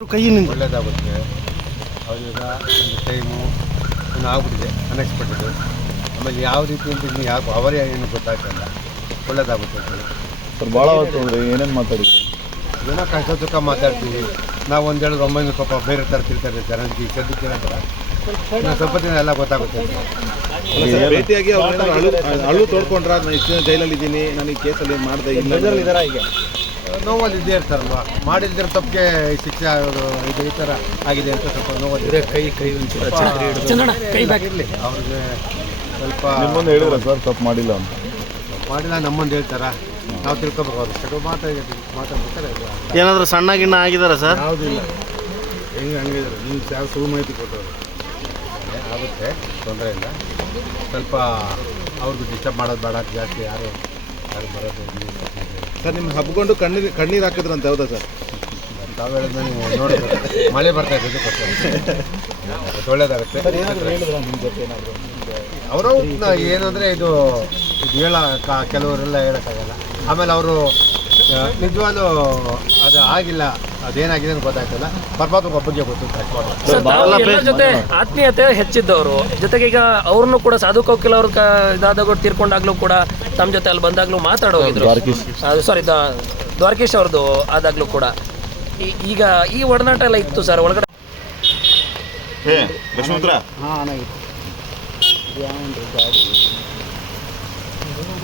ಕೈಯಿಂದ ಒಳ್ಳೇದಾಗುತ್ತೆ. ಅವರೀಗ ಒಂದು ಟೈಮು ಇನ್ನು ಆಗ್ಬಿಟ್ಟಿದೆ ಅನ್ಎಕ್ಸ್ಪೆಕ್ಟೆಡು. ಆಮೇಲೆ ಯಾವ ರೀತಿ ಅಂತ ಇನ್ನು ಯಾವ ಅವರೇ ಏನು ಗೊತ್ತಾಗ್ತಿಲ್ಲ. ಒಳ್ಳೇದಾಗುತ್ತೆ ಅಂತೇಳಿ ಸರ್ ಭಾಳ ಹೊತ್ತು ಅಂದರೆ ಏನೇನು ಮಾತಾಡಿದ್ರಿ? ಏನೋ ಕಷ್ಟ ಸುಖ ಮಾತಾಡ್ತೀವಿ ನಾವು. ಒಂದು ಹೇಳಿದ್ರೆ 900 ಪಾಪ ಬೇರೆ ಥರ ತಿಳ್ತಾರೆ ಜನಕ್ಕೆ ಸದ್ಯಕ್ಕೆ ಏನಂತಾರೆ ಸ್ವಲ್ಪ ದಿನ ಎಲ್ಲ ಗೊತ್ತಾಗುತ್ತೆ. ಭೇಟಿಯಾಗಿ ಅಳು ತೋಡ್ಕೊಂಡ್ರ ನಾನು ಇಷ್ಟು ದಿನ ಜೈಲಲ್ಲಿದ್ದೀನಿ, ನನಗೆ ಕೇಸಲ್ಲಿ ಮಾಡಿದೆ ಇಲ್ಲ ಈಗ ನೋವಲ್ಲಿ ಇದ್ದೇ ಇರ್ತಾರಲ್ವ, ಮಾಡಿದ್ರೆ ತಪ್ಪಿಗೆ ಶಿಕ್ಷೆ ಆಗೋದು ಇದು ಈ ಥರ ಆಗಿದೆ ಅಂತ ಸ್ವಲ್ಪ ನೋವಲ್ಲಿ ಕೈ ಇರಲಿ ಅವ್ರಿಗೆ ಸ್ವಲ್ಪ ನಿಮ್ಮೊಂದು ಹೇಳಿದ್ರ ಸರ್ ತಪ್ಪು ಮಾಡಿಲ್ಲ ಅಂತ? ಮಾಡಿಲ್ಲ ನಮ್ಮಂದು ಹೇಳ್ತಾರ, ನಾವು ತಿಳ್ಕೊಬೇಕು. ಅವ್ರು ಸೆಟು ಮಾತಾಡ್ಬೇಕಾರೆ ಏನಾದರೂ ಸಣ್ಣ ಗಿಣ್ಣ ಆಗಿದಾರ ಸರ್? ಯಾವುದಿಲ್ಲ, ಹೆಂಗೆ ಹಂಗಿದ್ರೆ ನಿಮ್ಗೆ ಯಾವ ಸುಳ್ಳು ಮಾಹಿತಿ ಕೊಟ್ಟವರು ಆಗುತ್ತೆ, ತೊಂದರೆ ಇಲ್ಲ. ಸ್ವಲ್ಪ ಅವ್ರಿಗೆ ಡಿಸ್ಟರ್ಬ್ ಮಾಡೋದು ಬೇಡ ಜಾಸ್ತಿ. ಯಾರು ಬರೋದು ಸರ್ ನಿಮ್ಗೆ ಹಬ್ಕೊಂಡು ಕಣ್ಣೀರು ಹಾಕಿದ್ರಂತ ಹೌದಾ ಸರ್? ತಾವು ಹೇಳಿದ್ರೆ ನೀವು ನೋಡಬೇಕು, ಮಳೆ ಬರ್ತಾ ಇದೆ ಒಳ್ಳೇದಾಗುತ್ತೆ. ಅವರು ಏನಂದರೆ ಇದು ಹೇಳ ಕೆಲವರೆಲ್ಲ ಹೇಳೋಕ್ಕಾಗಲ್ಲ. ಆಮೇಲೆ ಅವರು ನಿಜವಾಗ್ಲೂ ಅದು ಆಗಿಲ್ಲ, ಅದೇನಾಗಿದೆ ಅಂತ ಗೊತ್ತಾಗ್ತಲ್ಲ. ಪರಮಾತ್ಮ ಒಬ್ಬರಿಗೆ ಗೊತ್ತು. ಜೊತೆ ಆತ್ಮೀಯತೆ ಹೆಚ್ಚಿದ್ದವರು ಜೊತೆಗೆ ಈಗ ಅವ್ರನ್ನು ಕೂಡ ಸಾಧು ಕೋಕಿಲ್ ಅವ್ರ ಇದಾದಾಗ ತೀರ್ಕೊಂಡಾಗ್ಲೂ ಕೂಡ ತಮ್ಮ ಜೊತೆ ಅಲ್ಲಿ ಬಂದಾಗ್ಲೂ ಮಾತಾಡೋಗಿದ್ರು. ಸಾರಿ, ದ್ವಾರಕೀಶ್ ಅವ್ರದ್ದು ಆದಾಗ್ಲೂ ಕೂಡ ಈಗ ಈ ಒಡನಾಟ ಎಲ್ಲ ಇತ್ತು ಸರ್ ಒಳಗಡೆ.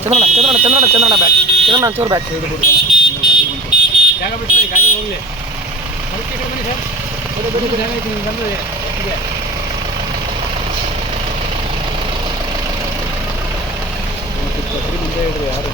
ಚಂದ್ರಣ್ಣ ಬ್ಯಾಕ್, ಚಂದ್ರಣ್ಣ ಒಂಚೂರು ಬ್ಯಾಕ್. ಜಾಗ ಬಿಟ್ಟು ಗಾಡಿ ಹೋಗ್ಲಿ. ಮುಂದೆ ಇಡ್ರಿ ಯಾರು